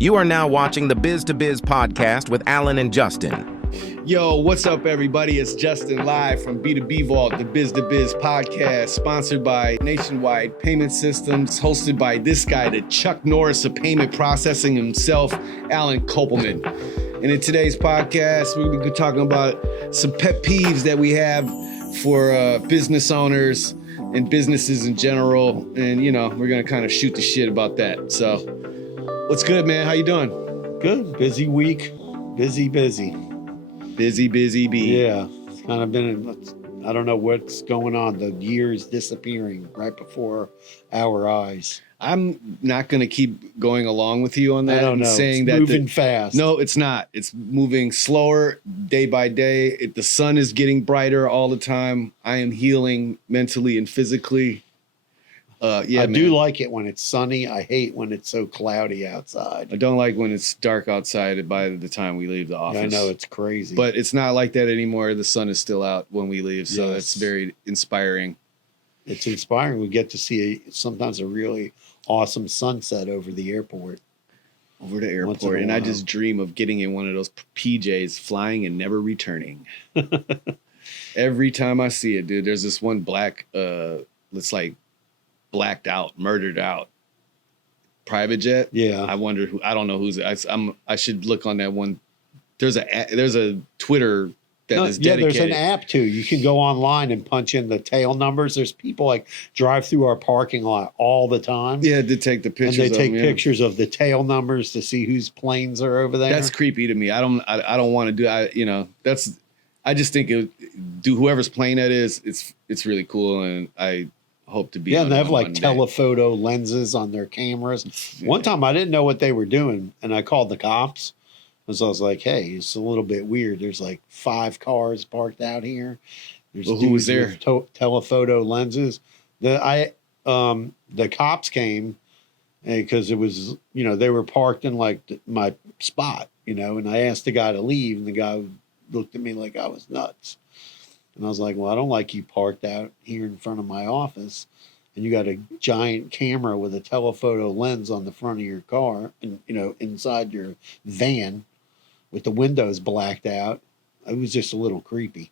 You are now watching the Biz to Biz podcast with Alan and Justin. Yo, what's up, everybody? It's Justin live from B2B Vault, the Biz to Biz podcast, sponsored by Nationwide Payment Systems, hosted by this guy, the Chuck Norris of payment processing himself, Alan Kopelman. And in today's podcast, we're going to be talking about some pet peeves that we have for business owners and businesses in general. And, you know, we're going to kind of shoot the shit about that. So, what's good, man? How you doing? Good. Busy week. Busy. Busy bee. Yeah. It's kind of been, I don't know what's going on. The year's disappearing right before our eyes. I'm not going to keep going along with you on that. I don't know. Saying it's that moving fast. No, it's not. It's moving slower day by day. The sun is getting brighter all the time. I am healing mentally and physically. I do like it when it's sunny. I hate when it's so cloudy outside. I don't like when it's dark outside by the time we leave the office. I know, it's crazy. But it's not like that anymore. The sun is still out when we leave, so Yes. it's very inspiring. It's inspiring. We get to see sometimes a really awesome sunset over the airport. Over the Once in a airport, and I while. just dream of getting in one of those PJs, flying and never returning. Every time I see it, dude, there's this one black, it's like blacked out, murdered out private jet. Yeah. I wonder who. I don't know who's. I should look on that one. There's a Twitter that is dedicated. There's an app too. You can go online and punch in the tail numbers. There's people like drive through our parking lot all the time. Yeah, to take the pictures. And they take of them, yeah. pictures of the tail numbers to see whose planes are over there. That's creepy to me. I don't want to do. I just think whoever's plane that is. It's really cool, and I hope to be. Yeah, on and they have one like day. telephoto lenses on their cameras. Yeah. One time I didn't know what they were doing, and I called the cops. So I was like, hey, it's a little bit weird. There's like 5 cars parked out here. There's Well, who was dudes there? with telephoto lenses. The cops came because it was, they were parked in like my spot, and I asked the guy to leave, and the guy looked at me like I was nuts. And I was like, well, I don't like you parked out here in front of my office, and you got a giant camera with a telephoto lens on the front of your car, and inside your van with the windows blacked out. It was just a little creepy.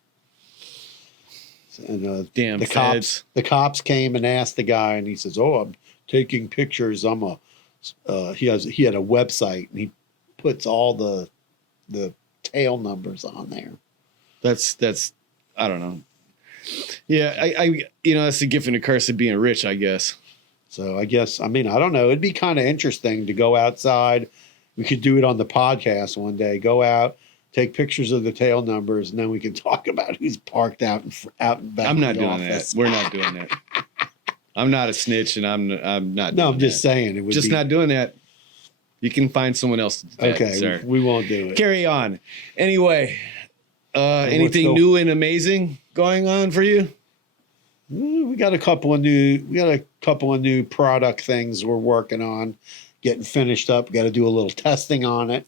And Damn the feds. cops came and asked the guy, and he says, "Oh, I'm taking pictures. He had a website, and he puts all the tail numbers on there." That's I don't know. Yeah, I that's the gift and the curse of being rich, I guess. So I guess, I don't know. It'd be kind of interesting to go outside. We could do it on the podcast one day. Go out, take pictures of the tail numbers, and then we can talk about who's parked out and back. I'm not of the doing office. that. We're not doing that. I'm not a snitch, and I'm not. No, doing I'm just that. saying it would Just be, not doing that. You can find someone else to do that, okay. sir. We won't do it. Carry on. Anyway, what's anything new and amazing going on for you? We got a couple of new product things we're working on, getting finished up. We got to do a little testing on it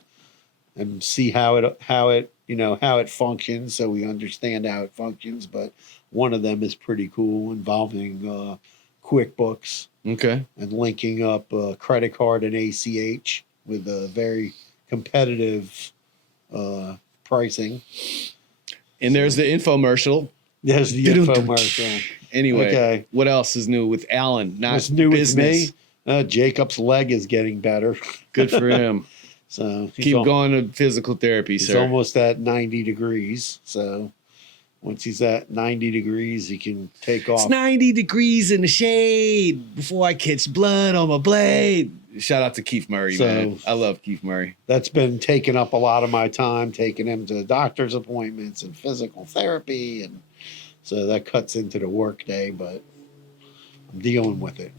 and see how it functions, so we understand how it functions. But one of them is pretty cool, involving QuickBooks Okay. and linking up credit card and ACH with a very competitive pricing. And there's the infomercial. There's the infomercial. Anyway, Okay. What else is new with Alan? Not What's new business. with me? Jacob's leg is getting better. Good for him. So Keep going to physical therapy, He's sir. almost at 90 degrees. So once he's at 90 degrees, he can take off. It's 90 degrees in the shade before I catch blood on my blade. Shout out to Keith Murray, man. I love Keith Murray. That's been taking up a lot of my time, taking him to doctor's appointments and physical therapy. And so that cuts into the work day, but I'm dealing with it.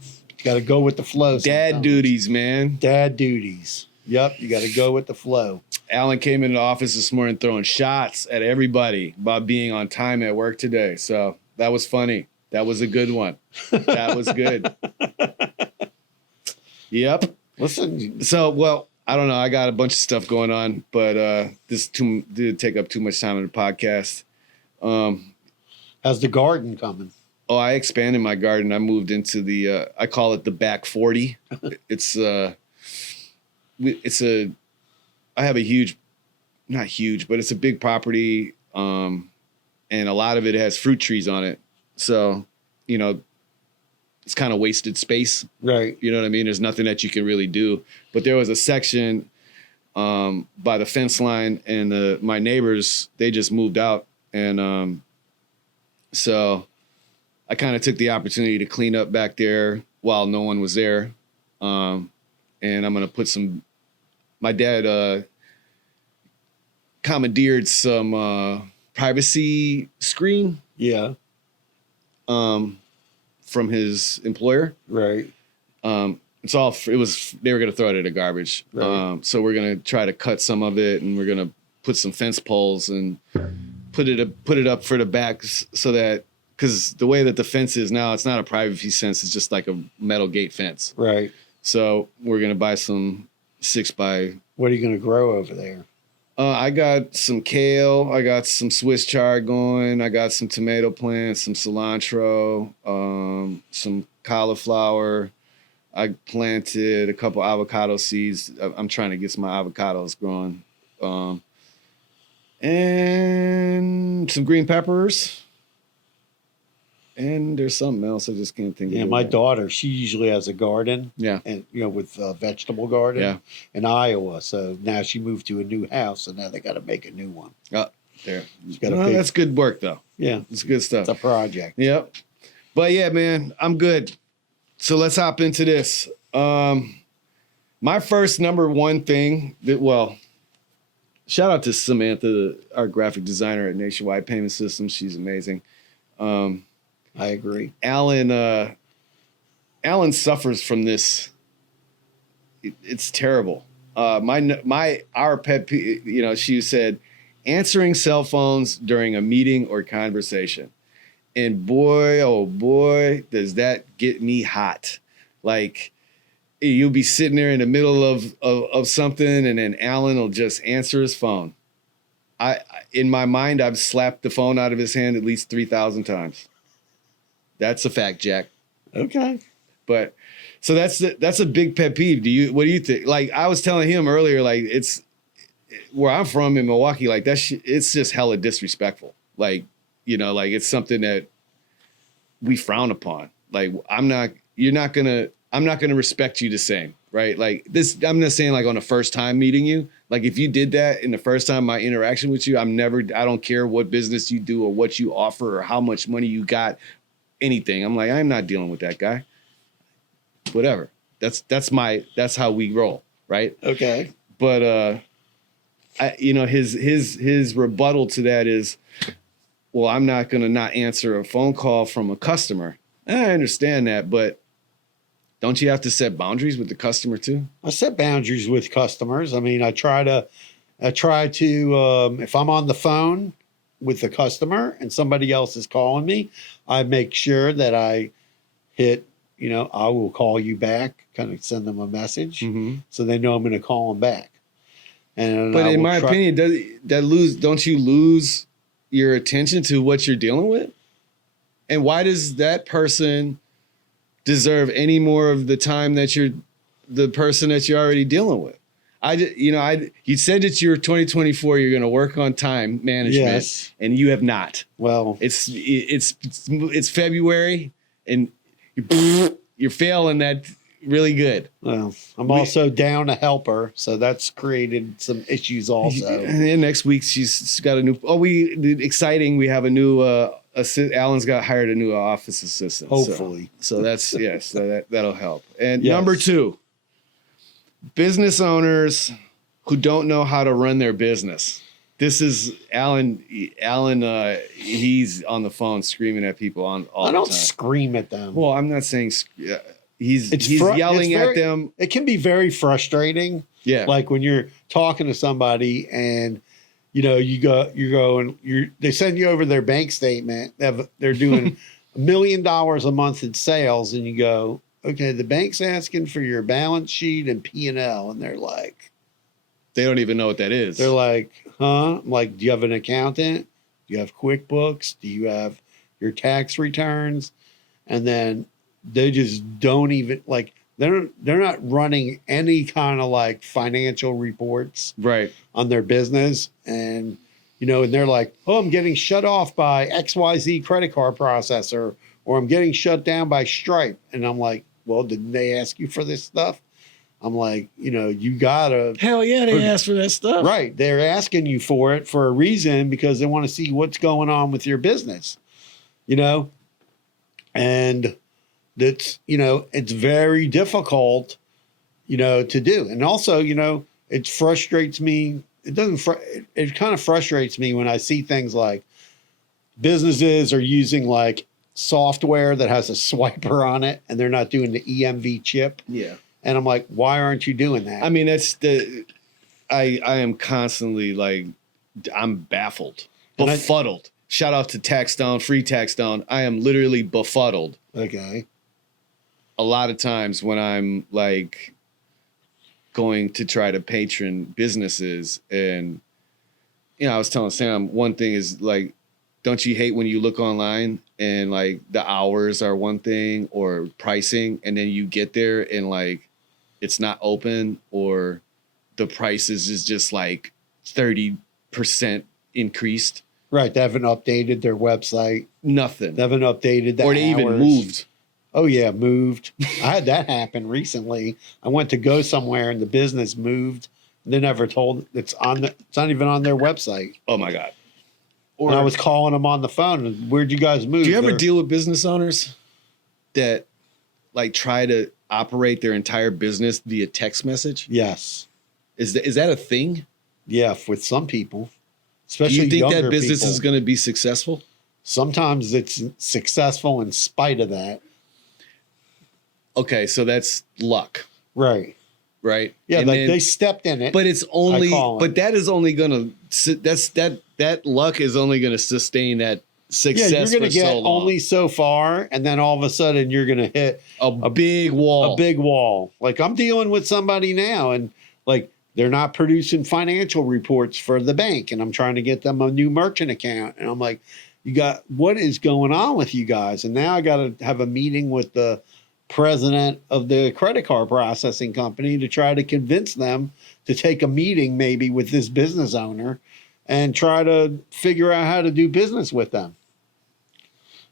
Got to go with the flow. Dad sometimes. duties, man. Dad duties. Yep, you got to go with the flow. Alan came into the office this morning throwing shots at everybody about being on time at work today. So that was funny. That was a good one. That was good. Yep. Listen. So, well, I don't know. I got a bunch of stuff going on, but this did take up too much time in the podcast. How's the garden coming? Oh, I expanded my garden. I moved into the, I call it the back 40. It's I have a huge, not huge, but it's a big property. And a lot of it has fruit trees on it. So, you know, it's kind of wasted space. Right. You know what I mean? There's nothing that you can really do. But there was a section by the fence line, and my neighbors, they just moved out. And so I kind of took the opportunity to clean up back there while no one was there. And I'm going to put my dad commandeered some privacy screen. Yeah. From his employer. Right. They were going to throw it in the garbage. Right. So we're going to try to cut some of it, and we're going to put some fence poles and put it up for the back, so that, because the way that the fence is now, it's not a privacy fence. It's just like a metal gate fence. Right. So we're going to buy some 6x. What are you going to grow over there? I got some kale. I got some Swiss chard going. I got some tomato plants, some cilantro, some cauliflower. I planted a couple avocado seeds. I'm trying to get some avocados growing. And some green peppers. And there's something else I just can't think of. Yeah, my daughter, she usually has a garden. Yeah. And, with a vegetable garden in Iowa. So now she moved to a new house, and now they got to make a new one. Oh, there. Well, that's good work, though. Yeah. It's good stuff. It's a project. Yep. But yeah, man, I'm good. So let's hop into this. My first number one thing shout out to Samantha, our graphic designer at Nationwide Payment Systems. She's amazing. I agree. Alan suffers from this. It's terrible. Our pet peeve, she said, answering cell phones during a meeting or conversation. And boy, oh boy, does that get me hot. Like, you'll be sitting there in the middle of something, and then Alan will just answer his phone. In my mind, I've slapped the phone out of his hand at least 3,000 times. That's a fact, Jack. Okay. But so that's a big pet peeve. What do you think? Like, I was telling him earlier, like, it's where I'm from in Milwaukee, like it's just hella disrespectful. Like, like it's something that we frown upon. Like, I'm not gonna respect you the same, right? Like this, I'm not saying like on the first time meeting you. Like, if you did that in the first time my interaction with you, I don't care what business you do or what you offer or how much money you got, anything. I'm like, I'm not dealing with that guy. Whatever. That's how we roll, right? Okay. But his rebuttal to that is, well, I'm not gonna not answer a phone call from a customer. And I understand that, but don't you have to set boundaries with the customer too? I set boundaries with customers. I mean, I try to, if I'm on the phone with the customer and somebody else is calling me, I make sure that I hit, I will call you back, kind of send them a message so they know I'm going to call them back. But in my opinion, don't you lose your attention to what you're dealing with? And why does that person deserve any more of the time that the person that you're already dealing with? You said that you're 2024, you're going to work on time management, and you have not. Well, it's February, and you're failing that really good. Well, I'm also down a helper, so that's created some issues also. And next week she's got a new. Exciting! We have a new. Alan's hired a new office assistant. Hopefully, so that's so that'll help. And number 2, business owners who don't know how to run their business. This is Alan. He's on the phone screaming at people all the time. I don't scream at them. Well, I'm not saying he's yelling at them. It can be very frustrating. Yeah, like when you're talking to somebody and they send you over their bank statement. They're doing $1 million a month in sales, and you go, okay, the bank's asking for your balance sheet and P&L, and they're like, they don't even know what that is. They're like, huh? I'm like, do you have an accountant? Do you have QuickBooks? Do you have your tax returns? And then they just don't even they're not running any kind of like financial reports Right. on their business. And, and they're like, oh, I'm getting shut off by XYZ credit card processor, or I'm getting shut down by Stripe. And I'm like, well, didn't they ask you for this stuff? I'm like, you gotta. Hell yeah, they asked for that stuff. Right. They're asking you for it for a reason, because they want to see what's going on with your business, and that's, it's very difficult, to do. And also, it frustrates me. It kind of frustrates me when I see things like businesses are using like software that has a swiper on it and they're not doing the EMV chip. Yeah. And I'm like, why aren't you doing that? I mean, I am constantly like, I'm baffled, befuddled. Shout out to Taxstone, free Taxstone. I am literally befuddled. Okay. A lot of times when I'm like going to try to patron businesses, and, I was telling Sam, one thing is like, don't you hate when you look online and like the hours are one thing or pricing, and then you get there and like it's not open, or the prices is just like 30% increased. Right. They haven't updated their website. Nothing. They haven't updated the Or they even hours. moved. Oh, yeah, moved. I had that happen recently. I went to go somewhere and the business moved. They never told. It's not even on their website. Oh, my God. And I was calling them on the phone. And, where'd you guys move? Do you ever deal with business owners that like try to operate their entire business via text message? Yes. Is that a thing? Yeah, with some people. Do Especially you think younger that business people. is going to be successful? Sometimes it's successful in spite of that. Okay, so that's luck, Right. right? Yeah, And like then- they stepped in it. but it's only, call it. but that is only going to, that luck is only going to sustain that success. Yeah, you're going for to get so long. only so far, and then all of a sudden you're going to hit a big wall. a big wall. Like I'm dealing with somebody now, and like they're not producing financial reports for the bank, and I'm trying to get them a new merchant account, and I'm like, what is going on with you guys? And now I got to have a meeting with the president of the credit card processing company to try to convince them to take a meeting maybe with this business owner and try to figure out how to do business with them.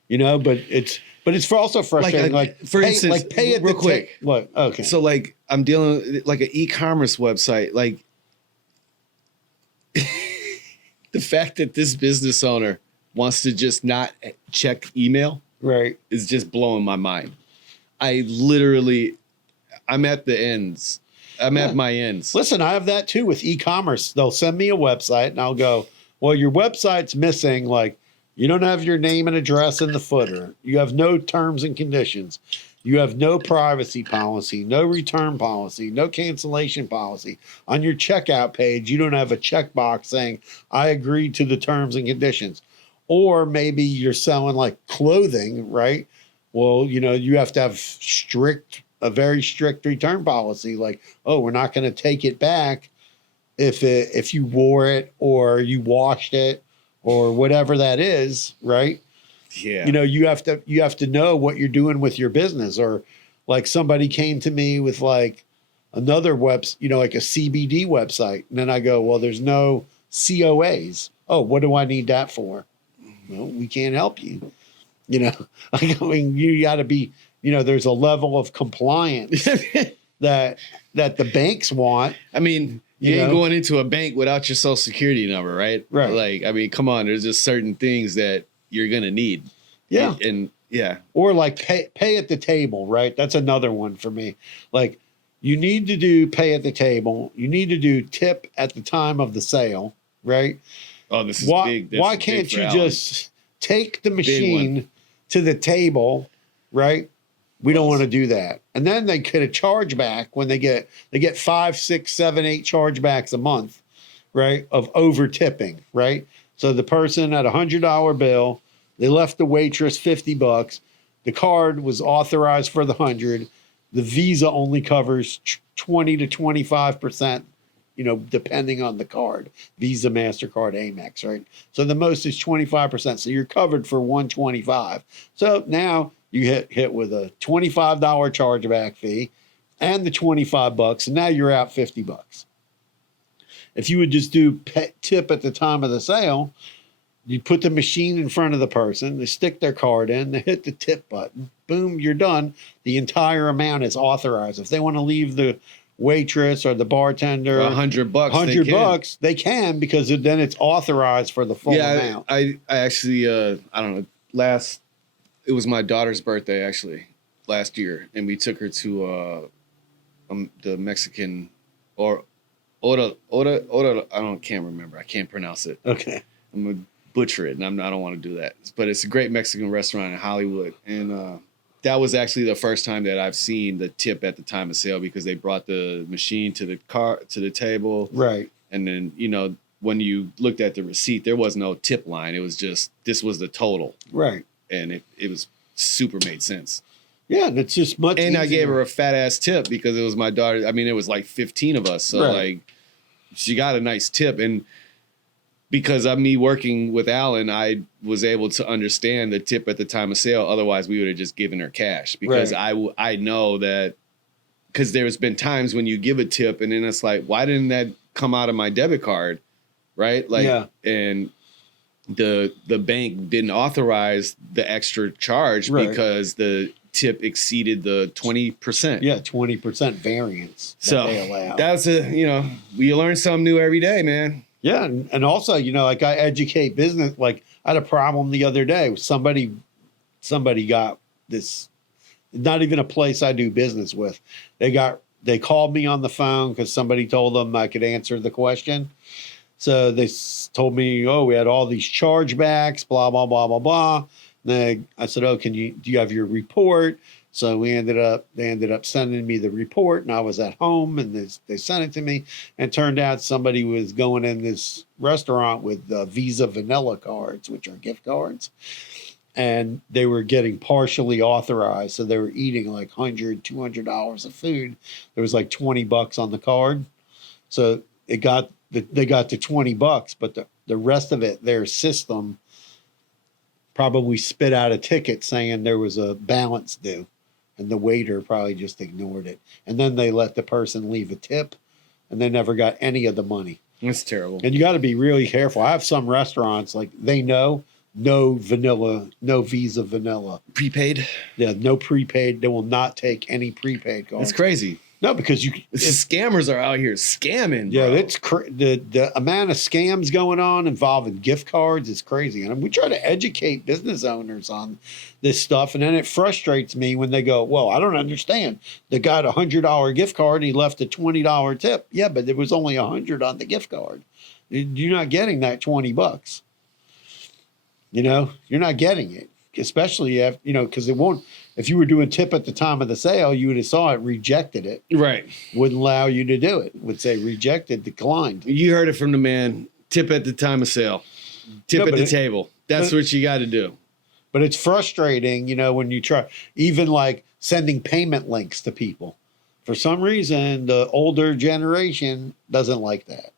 But it's also frustrating. for instance, pay it real quick. What? Okay. So like I'm dealing with like an e-commerce website, like the fact that this business owner wants to just not check email right. is just blowing my mind. I'm at the ends. I'm at my ends. Listen, I have that too with e-commerce. They'll send me a website and I'll go, well, your website's missing. Like you don't have your name and address in the footer. You have no terms and conditions. You have no privacy policy, no return policy, no cancellation policy. On your checkout page, you don't have a checkbox saying, I agree to the terms and conditions. Or maybe you're selling like clothing, right? Well, you have to have a very strict return policy. Like, oh, we're not going to take it back if you wore it or you washed it or whatever that is, right? Yeah. You have to know what you're doing with your business. Or like somebody came to me with like another like a CBD website. And then I go, well, there's no COAs. Oh, what do I need that for? Well, we can't help you. I mean, you got to be, there's a level of compliance that the banks want. I mean, you ain't going into a bank without your social security number, right? Right. Like, I mean, come on, there's just certain things that you're going to need. Yeah. And yeah. Or like pay at the table, right? That's another one for me. Like you need to do pay at the table. You need to do tip at the time of the sale, right? Oh, this is big. Why can't you just take the machine to the table, right? We don't want to do that. And then they get a chargeback when they get 5, 6, 7, 8 chargebacks a month, right? Of over tipping, right? So the person had $100 bill, they left the waitress $50. The card was authorized for the 100. The Visa only covers 20 to 25%, depending on the card. Visa, MasterCard, Amex, right? So the most is 25%. So you're covered for $125. So now you hit with a $25 chargeback fee, and the $25, and now you're out $50. If you would just do tip at the time of the sale, you put the machine in front of the person, they stick their card in, they hit the tip button, boom, you're done. The entire amount is authorized. If they want to leave the waitress or the bartender $100, they can, because then it's authorized for the full amount. I actually I don't know, it was my daughter's birthday actually last year, and we took her to the Mexican or Oda can't remember, I can't pronounce it. Okay. I'm gonna butcher it, and I don't want to do that, but it's a great Mexican restaurant in Hollywood, and that was actually the first time that I've seen the tip at the time of sale, because they brought the machine to the table, right? And then when you looked at the receipt, there was no tip line. It was just, this was the total, right? And it was super made sense. Yeah, and it's just much. And easier. I gave her a fat ass tip because it was my daughter. I mean, it was like 15 of us, so like she got a nice tip, and because of me working with Alan, I was able to understand the tip at the time of sale. Otherwise, we would have just given her cash, because I know that, because there's been times when you give a tip and then it's like, why didn't that come out of my debit card, right? Like, and the bank didn't authorize the extra charge because the tip exceeded the 20%. Yeah, 20% variance. So they allow. That's we learn something new every day, man. Yeah, and also, like, I educate business. Like, I had a problem the other day. Somebody got this, not even a place I do business with. They called me on the phone because somebody told them I could answer the question. So they told me, oh, we had all these chargebacks, blah, blah, blah, blah, blah. And I said, oh, do you have your report? So they ended up sending me the report, and I was at home, and they sent it to me. And it turned out somebody was going in this restaurant with Visa Vanilla cards, which are gift cards, and they were getting partially authorized. So they were eating like $100, $200 of food. There was like $20 on the card. So they got the $20, but the rest of it, their system probably spit out a ticket saying there was a balance due. And the waiter probably just ignored it. And then they let the person leave a tip, and they never got any of the money. That's terrible. And you got to be really careful. I have some restaurants, like, they know no vanilla, no Visa vanilla. Prepaid? Yeah, no prepaid. They will not take any prepaid cards. That's crazy. No, because scammers are out here scamming. Yeah, bro. it's the amount of scams going on involving gift cards is crazy, and we try to educate business owners on this stuff, and then it frustrates me when they go, "Well, I don't understand. The guy got a $100 gift card, and he left a $20 tip. Yeah, but there was only $100 on the gift card. You're not getting that $20. You're not getting it." Especially if, because it won't, if you were doing tip at the time of the sale, you would have saw it, rejected it. Right. Wouldn't allow you to do it. Would say rejected, declined. You heard it from the man. Tip at the time of sale. Tip at the table. That's what you got to do. But it's frustrating, when you try, even like sending payment links to people. For some reason, the older generation doesn't like that.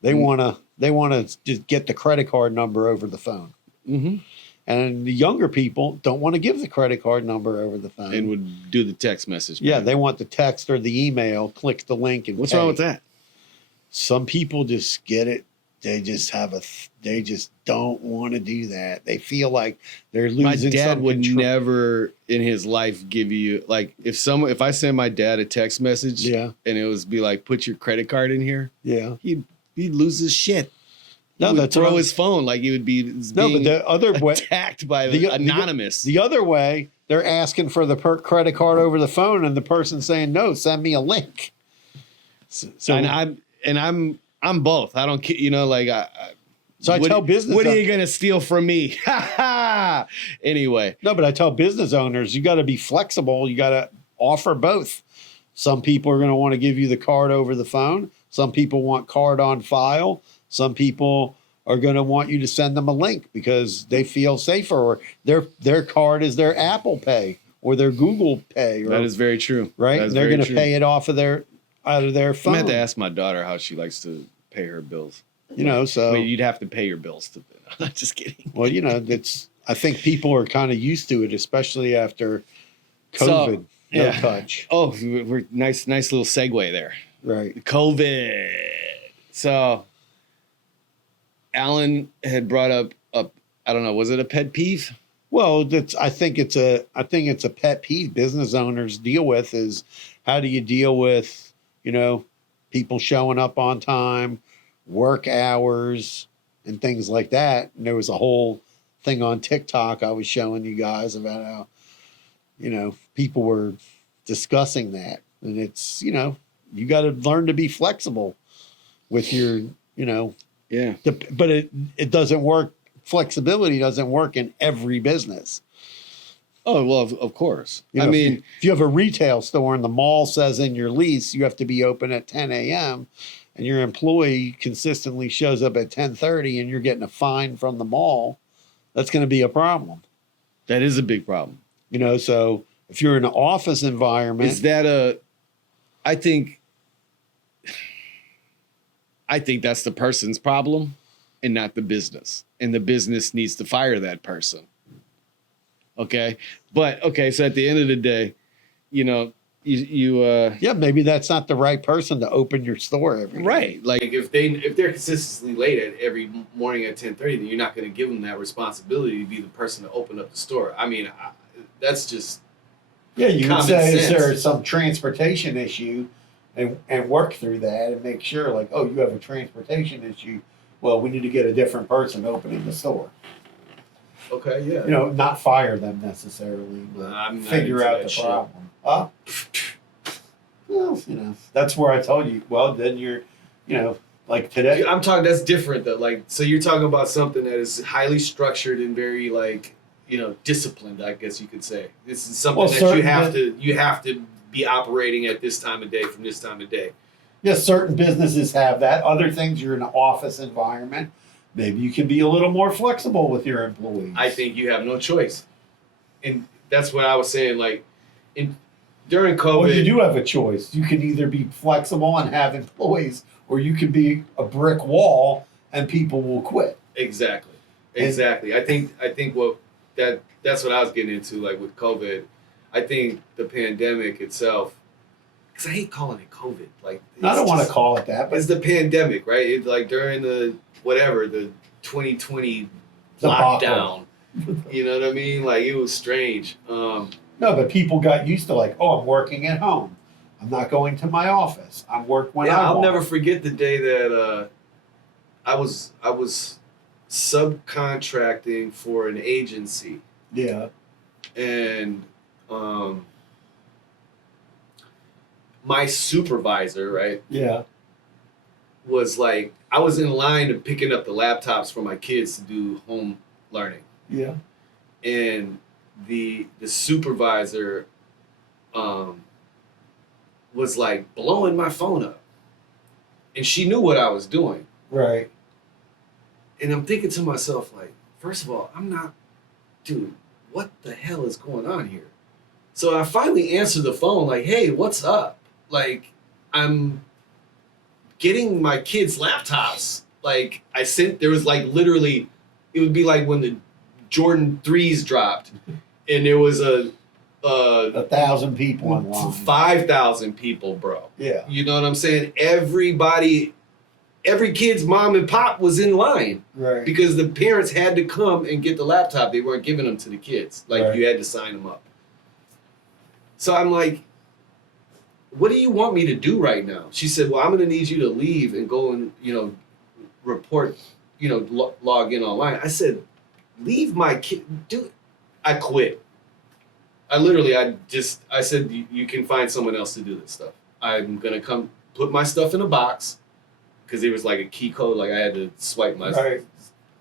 They want to just get the credit card number over the phone. Mm-hmm. And the younger people don't want to give the credit card number over the phone. And would do the text message. Yeah, they want the text or the email, click the link, and what's wrong with that? Some people just get it. They just they just don't want to do that. They feel like they're losing. My dad would never in his life give you, like, if I send my dad a text message, and it was be like, put your credit card in here. Yeah, he'd lose his shit. No, that's throw his phone like he would be. No, but the other way, attacked by the anonymous. The other way, they're asking for the credit card over the phone, and the person saying no, send me a link. So I'm both. I don't, like So I tell business. What are you gonna steal from me? Anyway, no, but I tell business owners, you got to be flexible. You got to offer both. Some people are going to want to give you the card over the phone. Some people want card on file. Some people are going to want you to send them a link because they feel safer, or their card is their Apple Pay or their Google Pay. That is very true. Right? And they're going to pay it out of their phone. I have to ask my daughter how she likes to pay her bills. So you'd have to pay your bills to. I'm just kidding. Well, I think people are kind of used to it, especially after COVID. No Yeah. touch. Oh, we're nice little segue there. Right. COVID. So Alan had brought up I don't know, was it a pet peeve? Well, I think it's a pet peeve business owners deal with is how do you deal with, people showing up on time, work hours, and things like that. And there was a whole thing on TikTok I was showing you guys about how, people were discussing that. And it's, you got to learn to be flexible with your, Yeah. but it doesn't work. Flexibility doesn't work in every business. Oh, well, of course. If you have a retail store and the mall says in your lease you have to be open at 10 a.m. and your employee consistently shows up at 10:30 and you're getting a fine from the mall, that's going to be a problem. that is a big problem. So if you're in an office environment, Is that I think that's the person's problem and not the business. And the business needs to fire that person. Okay. But okay, so at the end of the day, you yeah, maybe that's not the right person to open your store every day. right. Like if they're consistently late at every morning at 10:30, then you're not going to give them that responsibility to be the person to open up the store. I mean, that's just Yeah, you would common say, is sense. there some transportation issue and work through that and make sure, like, oh, you have a transportation issue. Well, we need to get a different person opening the store. okay. Yeah. Not fire them necessarily, but I'm not figure into out that the shit. problem. Well, that's where I told you. Well, then you're, like today. I'm talking. That's different though. Like, so you're talking about something that is highly structured and very disciplined. I guess you could say this is something that you have to be operating at this time of day from this time of day. Yes, certain businesses have that. Other things, you're in an office environment. Maybe you can be a little more flexible with your employees. I think you have no choice, and that's what I was saying. Like, during COVID, Well, you do have a choice. You can either be flexible and have employees, or you can be a brick wall and people will quit. Exactly. I think that's what I was getting into. Like with COVID, I think the pandemic itself. Because I hate calling it COVID. Like I don't want to call it that, but it's the pandemic, right? It's like during the 2020 Debacle. lockdown. You know what I mean? Like it was strange. no, but people got used to like, oh, I'm working at home. I'm not going to my office. I'm work when I I'll want. never forget the day that I was subcontracting for an agency. Yeah. And my supervisor, right, Yeah. was like, I was in line to picking up the laptops for my kids to do home learning. Yeah. And the supervisor was like blowing my phone up. And she knew what I was doing. Right. And I'm thinking to myself, like, first of all, dude, what the hell is going on here? So I finally answered the phone, like, hey, what's up? Like, I'm getting my kids' laptops. Like, there was like literally, it would be like when the Jordan 3s dropped and there was 1,000 people in line. 5,000 people, bro. Yeah. You know what I'm saying? Every kid's mom and pop was in line. Right. Because the parents had to come and get the laptop. They weren't giving them to the kids. Like, Right. you had to sign them up. So I'm like, what do you want me to do right now? She said, well, I'm going to need you to leave and go and, report, log in online. I said, leave my kid. Dude, I quit. I said, you can find someone else to do this stuff. I'm going to come put my stuff in a box because there was like a key code. Like I had to swipe my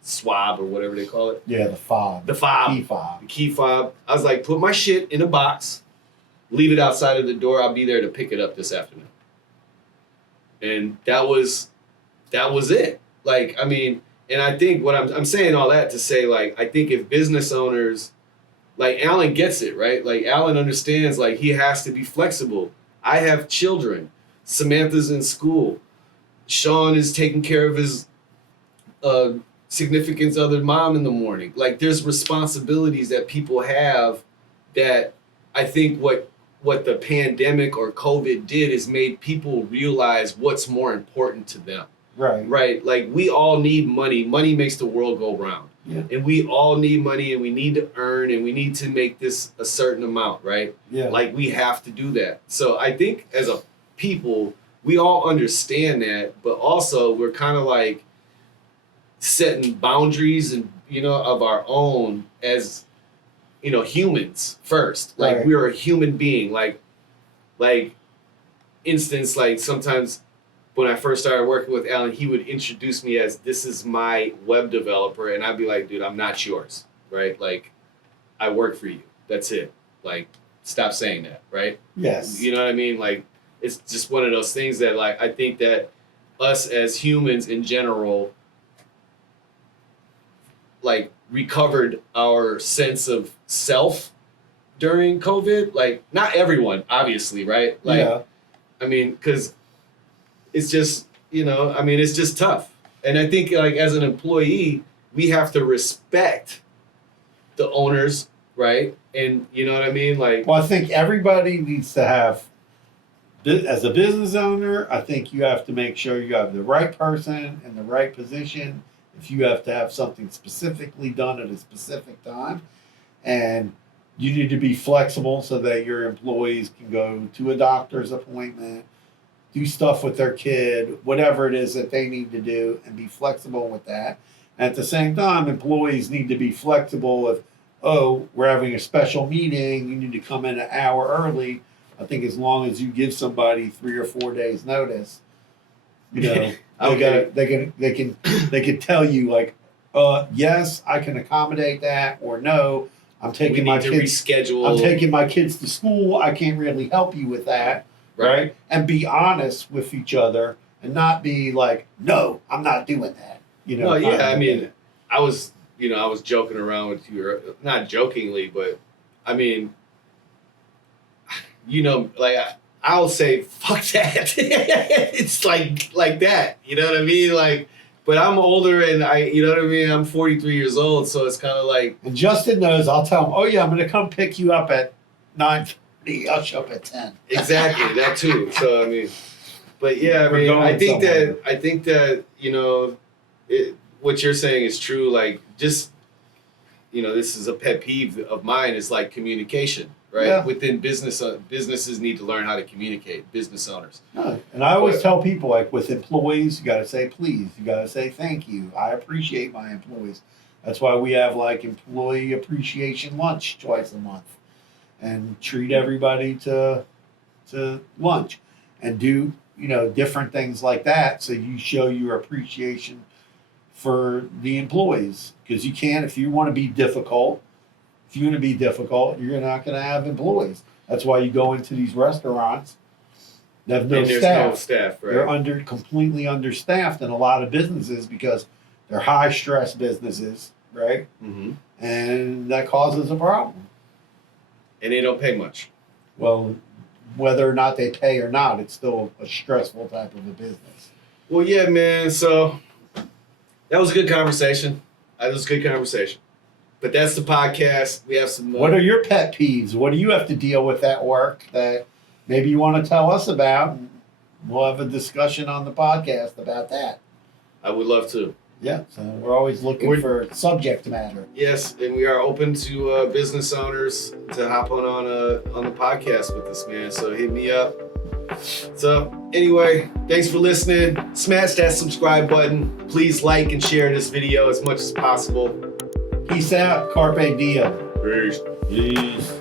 swab or whatever they call it. Yeah, the fob. The fob. Key fob. The key fob. I was like, put my shit in a box, leave it outside of the door. I'll be there to pick it up this afternoon. And that was it. Like, I mean, and I think what I'm saying all that to say, like, I think if business owners, like Alan gets it, right? Like Alan understands, like he has to be flexible. I have children. Samantha's in school. Sean is taking care of his significant other mom in the morning. Like there's responsibilities that people have that I think what what the pandemic or COVID did is made people realize what's more important to them. Right. Right. Like we all need money. Money makes the world go round. Yeah. And we all need money and we need to earn and we need to make this a certain amount, right? Yeah. Like we have to do that. So I think as a people, we all understand that, but also we're kind of like setting boundaries and, you know, of our own as, you know, humans first. Like Right. we're a human being. Like instance, like sometimes when I first started working with Alan, he would introduce me as, this is my web developer. And I'd be like, dude, I'm not yours, right? Like, I work for you. That's it. Like, stop saying that, right? Yes. You know what I mean? Like, it's just one of those things that, like, I think that us as humans in general, like, recovered our sense of self during COVID. Like, not everyone, obviously, right? Like, yeah. I mean, because it's just, you know, I mean, it's just tough. And I think, like, as an employee, we have to respect the owners, right? And you know what I mean? Like, Well, I think everybody needs to have, as a business owner, I think you have to make sure you have the right person in the right position. If you have to have something specifically done at a specific time, and you need to be flexible so that your employees can go to a doctor's appointment, do stuff with their kid, whatever it is that they need to do, and be flexible with that. At the same time, employees need to be flexible if, oh, we're having a special meeting, you need to come in an hour early. I think as long as you give somebody 3 or 4 days notice, you know, Okay. they can tell you like, yes, I can accommodate that, or no, I'm we taking need my to kids. reschedule. I'm taking my kids to school. I can't really help you with that, right? And be honest with each other and not be like, no, I'm not doing that. You know. Well, yeah, I mean, I was joking around with you, not jokingly, but I mean, you know, like I'll say, fuck that. It's like that, you know what I mean? Like, but I'm older and you know what I mean? I'm 43 years old, so it's kind of like. And Justin knows. I'll tell him, oh yeah, I'm going to come pick you up at 9:30. I'll show up at 10. Exactly, that too. So I mean, but yeah, I We're mean, going I think that you know, what you're saying is true. Like, just, you know, this is a pet peeve of mine. Is like communication, right? Yeah. Within business, businesses need to learn how to communicate. Business owners. No. And I always tell people, like with employees, you got to say please. You got to say thank you. I appreciate my employees. That's why we have like employee appreciation lunch twice a month, and treat everybody to lunch, and do, you know, different things like that. So you show your appreciation for the employees, because you can't, if you want to be difficult, you're not going to have employees. That's why you go into these restaurants that have no And there's staff. no staff, right? They're completely understaffed in a lot of businesses because they're high stress businesses, right? Mm-hmm. And that causes a problem. And they don't pay much. Well, whether or not they pay or not, it's still a stressful type of a business. Well, yeah, man. So that was a good conversation. That was a good conversation. But that's the podcast. We have some. What are your pet peeves? What do you have to deal with at work that maybe you want to tell us about? We'll have a discussion on the podcast about that. I would love to. Yeah, so we're always looking for subject matter. Yes, and we are open to business owners to hop on the podcast with us, man. So hit me up. So anyway, thanks for listening. Smash that subscribe button. Please like and share this video as much as possible. Peace out. Carpe diem. Peace. Peace.